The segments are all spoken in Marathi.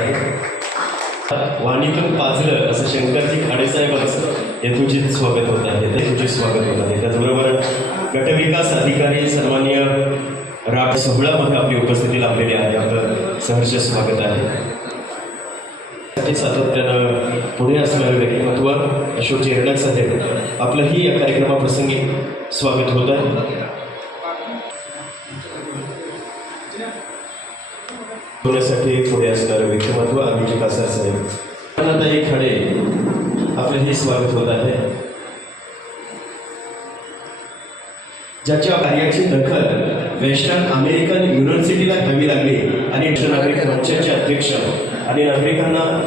आहे. वाणीतून पाजलं असं शंकरजी खाडेसाहेबांचं यथोचित स्वागत होत आहे, यथोचित स्वागत होत आहे. त्याचबरोबर गटविकास अधिकारी सन्माननीय राग सोहळ्यामध्ये आपली उपस्थिती लाभलेली आहे. आपलं सहर्ष स्वागत आहे. सातत्यानं पुढे असणारे व्यक्तिमत्व अशोकजी हिरडक साहेब आपलंही या कार्यक्रमाप्रसंगी स्वागत होत आहे. होण्यासाठी पुढे असणारे व्यक्तिमत्व अभिजी कासार साहेब, ताई खाडे आपलंही स्वागत होत आहे. ज्याच्या कार्याची दखल वेस्टर्न अमेरिकन युनिव्हर्सिटीला घ्यावी लागली आणि ज्येष्ठ नागरिक मंचाचे अध्यक्ष आणि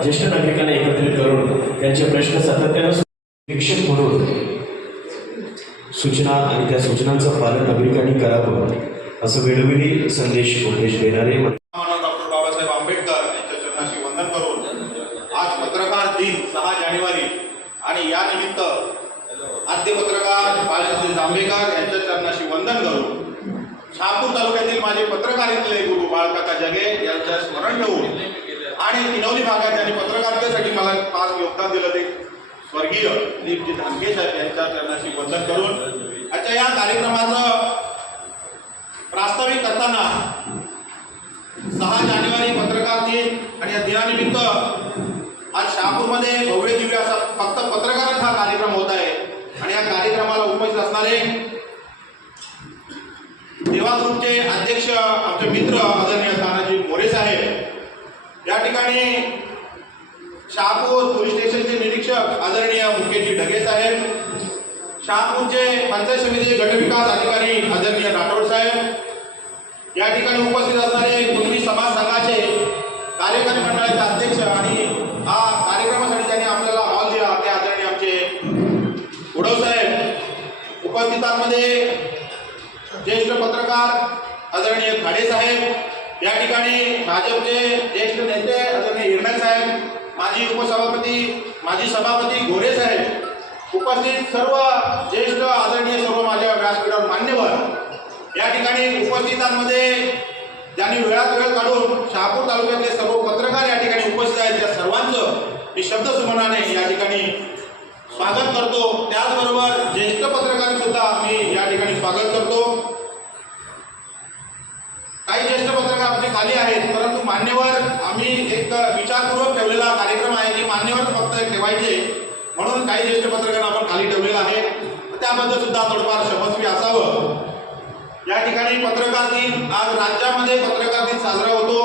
ज्येष्ठ नागरिकांना एकत्रित करून त्यांचे प्रश्न सातत्यानं शिक्षक म्हणून सूचना आणि त्या सूचनांचं पालन नागरिकांनी करावं असं वेळोवेळी संदेश उपदेश देणारे डॉक्टर बाबासाहेब आंबेडकर यांच्या चरणाशी वंदन करून आज पत्रकार दिन 6 जानेवारी आणि या निमित्त आद्य पत्रकार बाळशास्त्री जांभेकर यांच्या चरणाशी वंदन करून शहापूर तालुक्यातील माझे पत्रकारितेतले गुरु बाळकाका जगे यांच्या स्मरण ठेवून आणि किनवली भागात त्यांनी पत्रकारितेसाठी मला खास योगदान दिलं ते स्वर्गीय दिलीपजी धानके साहेब यांच्या चरणाशी वंदन करून आजच्या या कार्यक्रमाचं प्रास्ताविक करताना 6 जानेवारी पत्रकार दिन आणि या दिनानिमित्त आज शहापूरमध्ये भव्य दिव्य असा फक्त पत्रकारांचा हा कार्यक्रम होत आहे. आणि या कार्यक्रमाला उपस्थित असणारे देवा ग्रुपचे अध्यक्ष आमचे मित्र आदरणीय तानाजी मोरे साहेब, या ठिकाणी शहापूर पोलीस स्टेशनचे निरीक्षक आदरणीय मुकेशजी ढगे साहेब, शहापूरचे पंचायत समितीचे गटविकास अधिकारी आदरणीय राठोड साहेब, या ठिकाणी उपस्थित असणारे कुणबी समाज संघाचे कार्यकारी मंडळाचे अध्यक्ष आणि हा कार्यक्रमासाठी ज्यांनी आपल्याला हॉल दिला ते आदरणीय आमचे उडव साहेब, उपस्थितांमध्ये ज्येष्ठ पत्रकार आदरणीय खाडे साहेब, या ठिकाणी भाजपचे ज्येष्ठ नेते आदरणीय हिरडक साहेब, माजी उपसभापती माजी सभापती गोरे साहेब, उपस्थित सर्व ज्येष्ठ आदरणीय सर्व माझ्या व्यासपीठावर मान्यवर, या ठिकाणी उपस्थितांमध्ये ज्यांनी वेळात वेळ काढून शहापूर तालुक्यातले सर्व पत्रकार या ठिकाणी उपस्थित आहेत त्या सर्वांचं मी शब्दसुमनाने या ठिकाणी स्वागत करतो. त्याचबरोबर ज्येष्ठ पत्रकारांसुद्धा मी या ठिकाणी स्वागत करतो. काही ज्येष्ठ पत्रकार आमचे खाली आहेत, परंतु मान्यवर आम्ही एक विचारपूर्वक ठेवलेला कार्यक्रम आहे की मान्यवर फक्त ठेवायचे, म्हणून काही ज्येष्ठ पत्रकारांना आपण खाली ठेवलेला आहे. त्याबद्दल सुद्धा थोडंफार क्षमस्वी असावं. या ठिकाणी पत्रकार दिन आज राज्यामध्ये पत्रकार दिन साजरा होतो.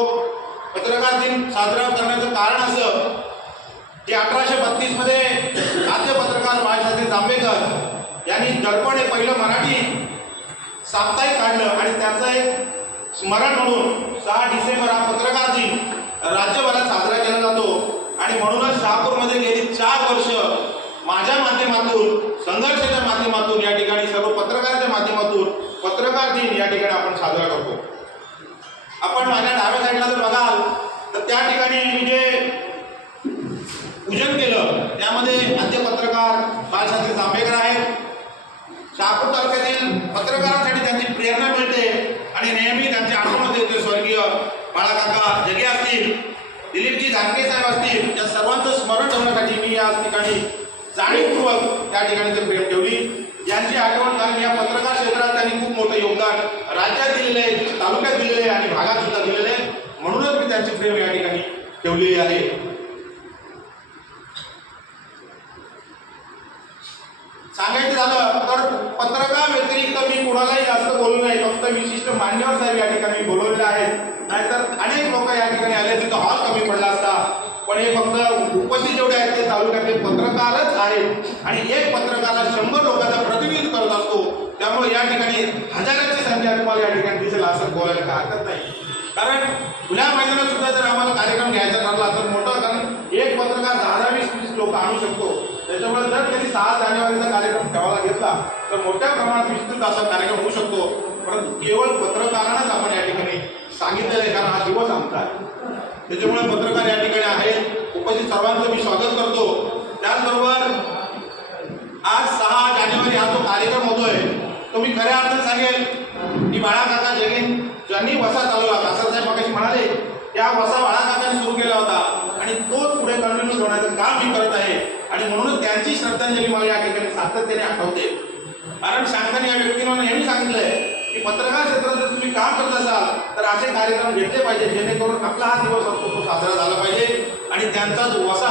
पत्रकार दिन साजरा करण्याचं कारण असं की 1832 मध्ये आद्य पत्रकार बाळशास्त्री जांभेकर यांनी दर्पण हे पहिलं मराठी साप्ताहिक काढलं आणि त्याचं एक स्मरण म्हणून 6 डिसेंबर हा पत्रकार दिन राज्यभरात साजरा केला जातो. आणि म्हणूनच शहापूरमध्ये गेली 4 वर्ष माझ्या माध्यमातून संघर्षाच्या माध्यमातून या ठिकाणी सर्व पत्रकारांच्या माध्यमातून पत्रकार दिन या ठिकाणी आपण साजरा करतो. आपण माझ्या डाव्या साईडला जर बघाल तर त्या ठिकाणी मी जे पूजन केलं त्यामध्ये आद्य पत्रकार बाळशास्त्री जांभेकर आहेत. शहापूर तालुक्यातील पत्रकारांसाठी त्यांची प्रेरणा मिळते आणि नेहमी त्यांची आठवण देते. स्वर्गीय बाळकाका जगे असतील, दिलीपजी धानके साहेब असतील, या सर्वांचं स्मरण ठेवण्यासाठी मी या ठिकाणी जाणीवपूर्वक त्या ठिकाणी ते प्रेम ठेवली. यांची आठवण कारण या पत्रकार क्षेत्रात त्यांनी खूप मोठं योगदान राज्यात दिलेलं आहे, तालुक्यात दिलेलं आहे आणि भागात सुद्धा दिलेलं आहे. म्हणूनच मी त्यांची प्रेम या ठिकाणी ठेवलेली आहे. सांगायचं झालं तर पत्रकार व्यतिरिक्त मी कुणालाही जास्त बोलू नाही, फक्त विशिष्ट मान्यवर साहेब या ठिकाणी बोलवलेले आहेत. नाहीतर अनेक लोक या ठिकाणी आले तिथं हॉल कमी पडला असता. पण हे फक्त उपस्थित जेवढे आहेत ते तालुक्यातले पत्रकारच आहेत आणि एक पत्रकाराला 100 लोकांचं प्रतिनिधित्व करत असतो. त्यामुळे या ठिकाणी हजारांची संख्या तुम्हाला या ठिकाणी दिसेल असं बोलायला काय हरकत नाही. कारण खुल्या मैदानात सुद्धा जर आम्हाला कार्यक्रम घ्यायचा ठरला तर मोठं, कारण एक पत्रकार 10-20 लोक आणू शकतो. त्याच्यामुळे जर कधी 6 जानेवारीचा कार्यक्रम ठेवायला घेतला तर मोठ्या प्रमाणात विस्तृत असा कार्यक्रम होऊ शकतो. परंतु केवळ पत्रकारांनाच आपण या ठिकाणी सांगितलेलं आहे, कारण हा दिवस आमचा आहे. त्याच्यामुळे पत्रकार या ठिकाणी आहेत. उपस्थित सर्वांचं मी स्वागत करतो. त्याचबरोबर आज 6 जानेवारी हा जो कार्यक्रम होतोय तो मी खऱ्या अर्थाने सांगेल की बाळकाका जगे ज्यांनी वसा चालवला, कासार साहेब मगाशी म्हणाले त्या वसा बाळकाकांनी सुरू केला होता. त्याची श्रद्धांजली मला या ठिकाणी सातत्याने आठवते. कारण सांगताना या व्यक्तीने नेहमी सांगितलंय की पत्रकार क्षेत्रात जर तुम्ही काम करत असाल तर असे कार्यक्रम घेतले पाहिजे जेणेकरून आपला हा दिवस असतो तो साजरा झाला पाहिजे. आणि त्यांचाच वसा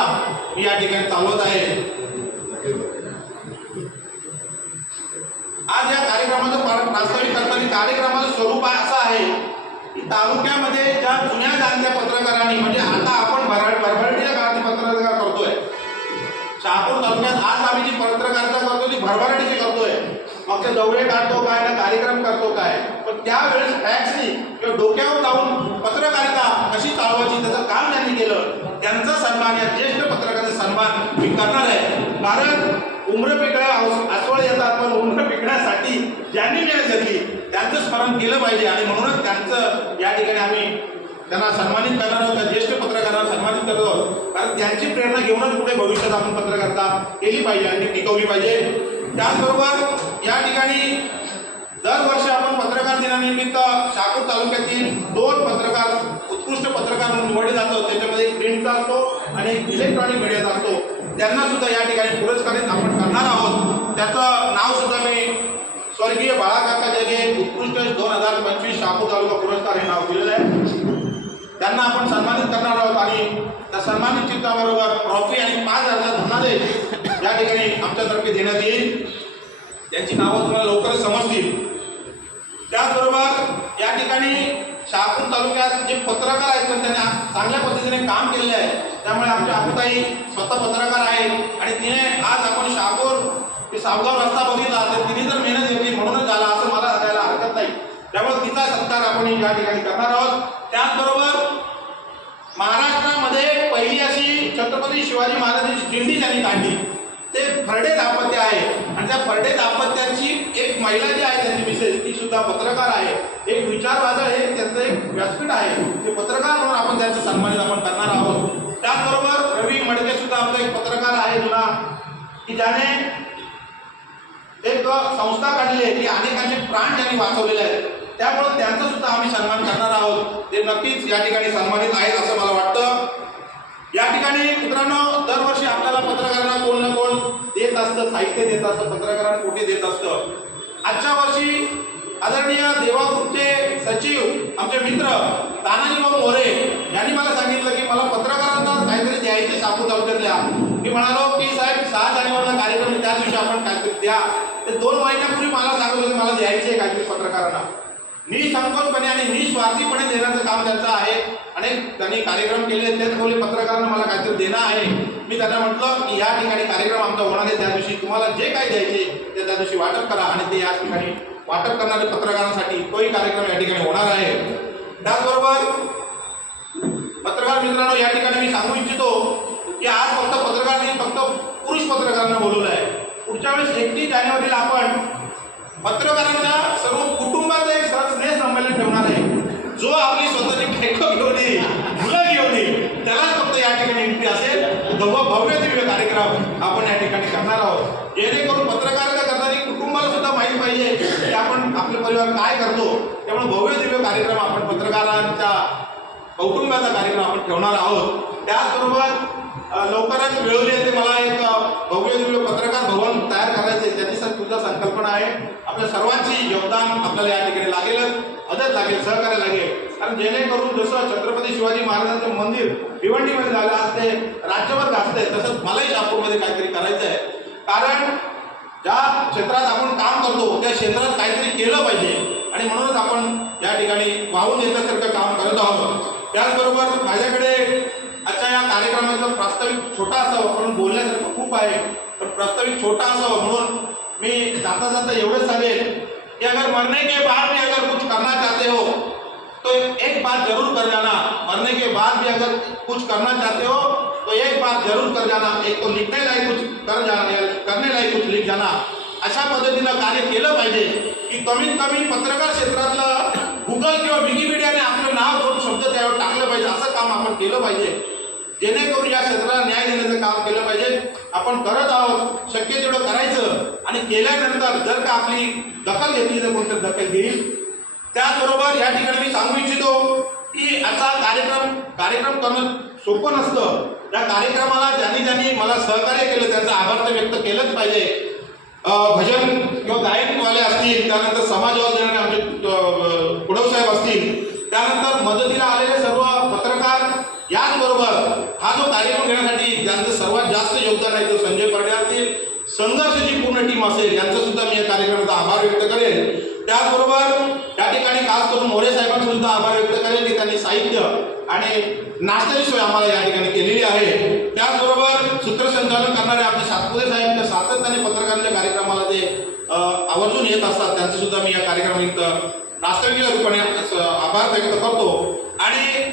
मी या ठिकाणी चालवत आहे. आज या कार्यक्रमाचं प्रास्ताविक करताना कार्यक्रमाचं स्वरूप असं आहे की तालुक्यामध्ये ज्या जुन्या जाणत्या पत्रकारांनी म्हणजे आता आपण भरभराटीच्या काळात पत्रकार करतोय. शहापूर तालुक्यात आज आम्ही जी पत्रकारिता करतो ती भरभराटीची करतोय. मग ते दौरे काढतो काय ना कार्यक्रम करतो काय, पण त्यावेळेस फॅक्सनी किंवा डोक्यावर जाऊन पत्रकारिता कशी चालवायची त्याचं काम त्यांनी केलं. त्यांचा सन्मान या ज्येष्ठ पत्रकाराचा सन्मान मी करणार आहे. कारण उम्र पिकळ्या अस्वळ येतात पण उम्र पिकण्यासाठी ज्यांनी मेहनत घेतली त्यांचं स्मरण केलं पाहिजे. आणि म्हणूनच त्यांचं या ठिकाणी आम्ही त्यांना सन्मानित करणार आहोत. त्या ज्येष्ठ पत्रकारांना सन्मानित करत आहोत कारण त्यांची प्रेरणा घेऊनच पुढे भविष्यात आपण पत्रकारिता केली पाहिजे आणि ती टिकवली पाहिजे. त्याचबरोबर या ठिकाणी दरवर्षी आपण पत्रकार दिनानिमित्त शहापूर तालुक्यातील 2 पत्रकार उत्कृष्ट पत्रकार म्हणून निवडले जातात. त्याच्यामध्ये एक प्रिंटचा असतो आणि एक इलेक्ट्रॉनिक मीडियाचा असतो. त्यांना सुद्धा या ठिकाणी पुरस्कारित आपण करणार आहोत. त्याचं नाव सुद्धा मी स्वर्गीय बाळाकाका जगे उत्कृष्ट 2025 शहापूर तालुका पुरस्कार हे नाव दिलेलं आहे. त्यांना आपण सन्मानित करणार आहोत आणि त्या सन्मानित चित्राबरोबर ट्रॉफी आणि 5,000 धनादेश या ठिकाणी आमच्यातर्फे देण्यात येईल. त्यांची नावं तुम्हाला लवकरच समजतील. त्याचबरोबर या ठिकाणी शहापूर तालुक्यात जे पत्रकार आहेत पण त्यांनी चांगल्या पद्धतीने काम केलेले आहे. त्यामुळे आमच्या आकुताई स्वतः पत्रकार आहे आणि तिने आज आपण शहापूर ते सावगाव रस्ता बघितला तर तिने जर मेहनत घेतली म्हणूनच झाला असं मला सांगायला हरकत नाही. त्यामुळे तिचा सत्कार आपण या ठिकाणी करणार आहोत. त्याचबरोबर महाराष्ट्रामध्ये पहिली अशी छत्रपती शिवाजी महाराजांची दिंडी त्यांनी काढली ते फर्डे दाम्पत्य आहे. आणि त्या फर्डे दाम्पत्याची एक महिला जी आहे त्यांची मिसेस ती सुद्धा पत्रकार आहे. एक विचारवादळ हे त्यांचं एक व्यासपीठ आहे. ते पत्रकार म्हणून आपण त्यांचं सन्मानित आपण करणार आहोत. त्याचबरोबर रवी मडके सुद्धा आमचा एक पत्रकार आहे जुना की ज्याने एक संस्था काढली आहे की अनेकांचे प्राण त्यांनी वाचवलेले आहेत. त्यामुळे त्यांचा सुद्धा आम्ही सन्मान करणार आहोत. ते नक्कीच या ठिकाणी सन्मानित आहेत असं मला वाटतं. या ठिकाणी मित्रांनो दरवर्षी आपल्याला पत्रकारांना कोण ना कोण देत असतं, साहित्य देत असतं, पत्रकारांना कोठे देत असतं. आजच्या वर्षी आदरणीय देवाग्रुपचे सचिव आमचे मित्र तानाजी भाऊ मोरे यांनी मला सांगितलं की मला पत्रकारांना काहीतरी द्यायचे शहापूर तालुक्यातल्या. मी म्हणालो की साहेब 6 जानेवारीला कार्यक्रम आहे त्याच दिवशी आपण काहीतरी द्या. ते 2 महिन्यापूर्वी मला सांगत होते मला द्यायचे काहीतरी पत्रकारांना. निसंकोचपणे आणि निस्वार्थीपणे देण्याचं काम त्यांचं आहे. अनेक त्यांनी कार्यक्रम केले ते बोलले पत्रकारांना मला काहीतरी देणं आहे. मी त्यांना म्हटलं की या ठिकाणी कार्यक्रम आमचा होणार आहे त्या दिवशी तुम्हाला जे काही द्यायचे ते त्या दिवशी वाटप करा आणि ते या ठिकाणी वाटप करणाऱ्या पत्रकारांसाठी तोही कार्यक्रम या ठिकाणी होणार आहे. त्याचबरोबर पत्रकार मित्रांनो या ठिकाणी मी सांगू इच्छितो की आज फक्त पत्रकार नाही फक्त पुरुष पत्रकारांना बोलवलं आहे. पुढच्या वेळेस 31 जानेवारीला आपण पत्रकारांच्या सर्व कुटुंबाचं एक स्नेह संमेलन ठेवणार आहे. जो आपली स्वतःची बायको घेऊन येईल मुलं घेऊन येईल त्यालाच फक्त या ठिकाणी एंट्री असेल. भव्य दिव्य कार्यक्रम आपण या ठिकाणी करणार आहोत जेणेकरून पत्रकारिता करणारी कुटुंबाला सुद्धा माहीत पाहिजे की आपण आपले परिवार काय करतो. त्यामुळे भव्य दिव्य कार्यक्रम आपण पत्रकारांच्या कौटुंबाचा कार्यक्रम आपण ठेवणार आहोत. त्याचबरोबर लवकरच वेळोवेळी येते मला एक भव्य दिव्य पत्रकार भवन तयार करायचे त्याची सुद्धा संकल्पना आहे. आपल्या सर्वांची योगदान आपल्याला या ठिकाणी लागेलच, मदत लागेल, सहकार्य लागेल. कारण जेणेकरून जसं छत्रपती शिवाजी महाराजांचं मंदिर भिवंडीमध्ये झालं आज ते राज्यभर गाजतंय तसंच मलाही शहापूरमध्ये काहीतरी करायचं आहे. कारण ज्या क्षेत्रात आपण काम करतो त्या क्षेत्रात काहीतरी केलं पाहिजे आणि म्हणूनच आपण या ठिकाणी वाहून येण्यासारखं काम करत आहोत. त्याचबरोबर माझ्याकडे आजच्या या कार्यक्रमाचं प्रास्ताविक छोटा असावं पण बोलण्यासारखं खूप आहे पण प्रास्ताविक छोटा असावं म्हणून मी जाता जाता एवढंच सांगेन कि अगर मरने के बाद भी अगर कुछ करना चाहते हो तो एक बात जरूर कर जाना. मरने के बाद भी अगर कुछ करना चाहते हो तो एक बात जरूर कर जाना. एक तो लिखने लायक कुछ कर जाना या करने लायक कुछ लिख जाना. अशा पद्धतीनं कार्य केलं पाहिजे की कमीत कमी पत्रकार क्षेत्रातलं गुगल किंवा विकिपीडियाने आपलं नाव दोन शब्द त्यावर टाकलं पाहिजे. असं काम आपण केलं पाहिजे जेणेकरून या क्षेत्राला न्याय देण्याचं काम केलं पाहिजे. आपण करत आहोत शक्य तेवढं करायचं आणि केल्यानंतर जर का आपली दखल घेतली तर कोणतरी दखल घेईल. त्याचबरोबर या ठिकाणी मी सांगू इच्छितो की आजचा कार्यक्रम करणं सोपं नसतं. त्या कार्यक्रमाला ज्यांनी मला सहकार्य केलं त्यांचा आभार तर व्यक्त केलंच पाहिजे. भजन किंवा गायकवाले असतील, त्यानंतर समाजवाद देणारे आमचे कुडव साहेब असतील, त्यानंतर मदतीला आलेले सर्व पत्रकार, याचबरोबर हा जो कार्यक्रम घेण्यासाठी ज्यांचं सर्वात जास्त योगदान आहे तो संजय परडे असतील, संघर्षची पूर्ण टीम असेल, यांचं सुद्धा मी या कार्यक्रमाचा आभार व्यक्त करेन. त्याचबरोबर त्या ठिकाणी खास करून मोरे साहेबांचा सुद्धा आभार व्यक्त करेन की त्यांनी साहित्य आणि नाश्त्याची सोय आम्हाला या ठिकाणी केलेली आहे. त्याचबरोबर सूत्रसंचालन करणारे आमचे सातपुते साहेब तर सातत्याने पत्रकारांच्या कार्यक्रमाला ते आवर्जून येत असतात, त्यांचे सुद्धा मी या कार्यक्रमानिमित्त नाश्त्याच्या रूपाने आभार व्यक्त करतो. आणि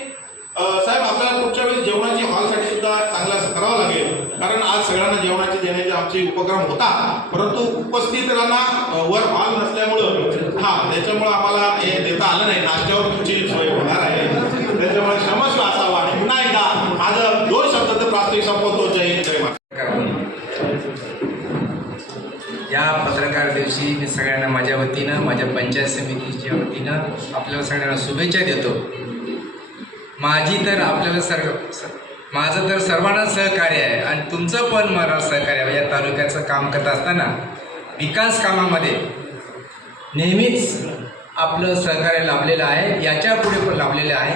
साहेब आपल्याला पुढच्या वेळी जेवणाची हॉलसाठी सुद्धा चांगलं असं करावं लागेल, कारण आज सगळ्यांना जेवणाची देण्याचे आमचे उपक्रम होता, परंतु उपस्थितांना वर हॉल नसल्यामुळं त्याच्यामुळं आम्हाला हे देता आलं नाही. नाश्त्यावर तुमची सोय होणार आहे, त्याच्यामुळे क्षमस्व असावा. आणि पुन्हा एकदा माझं 2 शब्दाचं प्रास्ताविक संपवतो. जय हिंद, जय महाराष्ट्र. या पत्रकार दिवशी मी सगळ्यांना माझ्या वतीनं, माझ्या पंचायत समितीच्या वतीनं आपल्याला सगळ्यांना शुभेच्छा देतो. माझं तर सर्वांना सहकार्य आहे आणि तुमचं पण मला सहकार्य आहे. या तालुक्याचं काम करत असताना विकास कामामध्ये नेहमीच आपलं सहकार्य लाभलेलं आहे, याच्या पुढे पण लाभलेलं आहे.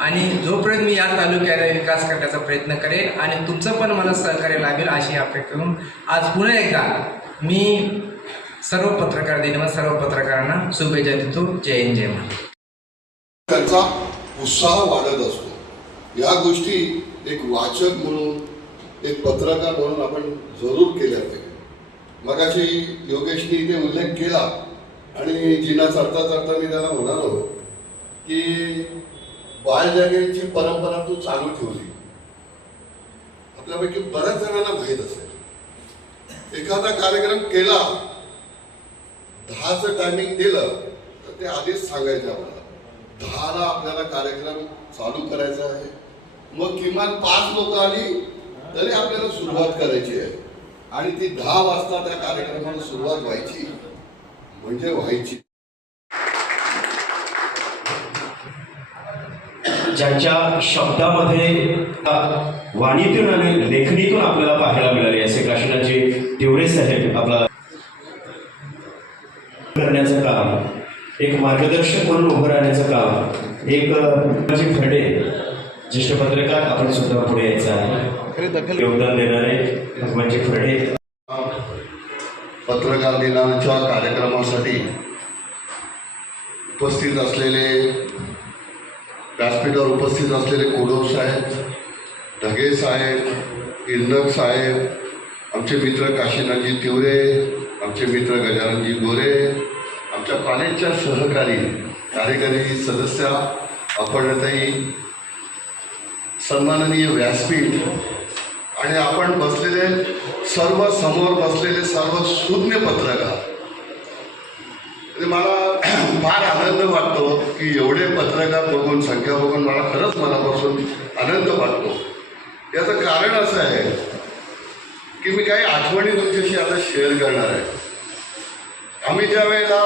आणि जोपर्यंत मी या तालुक्याला विकास करण्याचा प्रयत्न करेन आणि तुमचं पण मला सहकार्य लाभेल अशी अपेक्षा करून आज पुन्हा एकदा मी सर्व पत्रकार दिनावर सर्व पत्रकारांना शुभेच्छा देतो. जय हिंद, जय महाराष्ट्र. त्यांचा उत्साह वाढत असतो. या गोष्टी एक वाचक म्हणून, एक पत्रकार म्हणून आपण जरूर केल्या पाहिजे. मगाशी योगेशनी इथे उल्लेख केला आणि जिना चढता चढता मी त्याला म्हणालो की बाळजागेची परंपरा तू चालू ठेवली. आपल्यापैकी बऱ्याच जणांना माहीत असेल, एखादा कार्यक्रम केला 10चं टायमिंग दिलं तर ते आधीच सांगायचं आम्हाला 10ला आपल्याला कार्यक्रम चालू करायचा आहे. मग किमान 5 लोक आली तरी आपल्याला सुरुवात करायची आहे आणि ती 10 वाजता त्या कार्यक्रमाला सुरुवात व्हायची म्हणजे व्हायची. ज्यांच्या शब्दामध्ये वाणीतून आणि लेखणीतून आपल्याला पाहायला मिळाले असे काशीनाथजी तिवरे साहेब आपला करण्याचं काम, एक मार्गदर्शक म्हणून उभं राहण्याचं काम, एक खडे ज्येष्ठ पत्रकार आपण सुद्धा पुढे यायचं आहे, योगदान देणारे म्हणजे खडे. पत्रकार दिनाच्या कार्यक्रमासाठी उपस्थित असलेले, व्यासपीठावर उपस्थित असलेले कुडव साहेब, ढगे साहेब, इंदक साहेब, आमचे मित्र काशीनाथजी तिवरे, आमचे मित्र गजाननजी गोरे, आमच्या कॉलेजच्या सहकारी कार्यकारी सदस्य अपर्णताई, सन्माननीय व्यासपीठ आणि आपण बसलेले सर्व, समोर बसलेले सर्व सुज्ञ पत्रकार. मला फार आनंद वाटतो की एवढे पत्रकार बघून, संख्या बघून मला खरंच मनापासून आनंद वाटतो. याचं कारण असं आहे की मी काही आठवणी तुमच्याशी आता शेअर करणार आहे. आम्ही ज्या वेळेला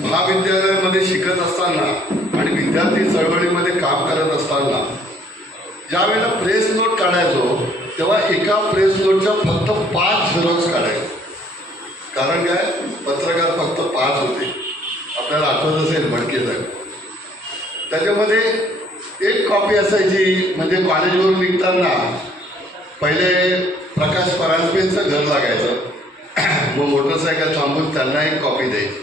महाविद्यालयामध्ये शिकत असताना आणि विद्यार्थी चळवळीमध्ये काम करत असताना ज्या वेळेला प्रेस नोट काढायचो तेव्हा एका प्रेस नोटच्या फक्त 5 झेरॉक्स काढायचो. कारण काय, पत्रकार फक्त 5 होते. आपल्याला आठवत असेल मडके साहेब. त्याच्यामध्ये एक कॉपी असायची, म्हणजे कॉलेजवरून निघताना पहिले प्रकाश परांजपेंचं घर लागायचं, मग मोटरसायकल थांबून त्यांना एक कॉपी द्यायची.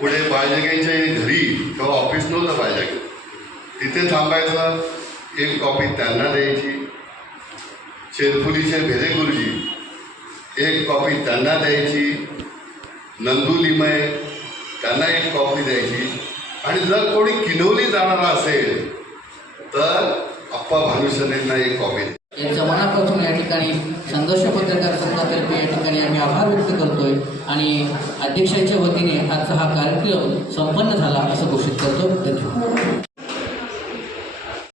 पुढे बाळजागेच्या घरी तेव्हा ऑफिस नव्हतं बाळजागे, तिथे थांबायचं, एक कॉपी त्यांना द्यायची. शेरपुलीचे भेरे गुरुजी एक कॉपी त्यांना द्यायची. नंदू लिमय त्यांना एक कॉपी द्यायची. आणि जर कोणी किनवली जाणारा असेल तर आप्पा भानुशालींना एक कॉपी द्यायची. यांच्या मनापासून या ठिकाणी संघर्ष पत्रकार संघातर्फे या ठिकाणी आम्ही आभार व्यक्त करतोय आणि अध्यक्षांच्या वतीने आजचा हा कार्यक्रम संपन्न झाला असं घोषित करतो. धन्यवाद.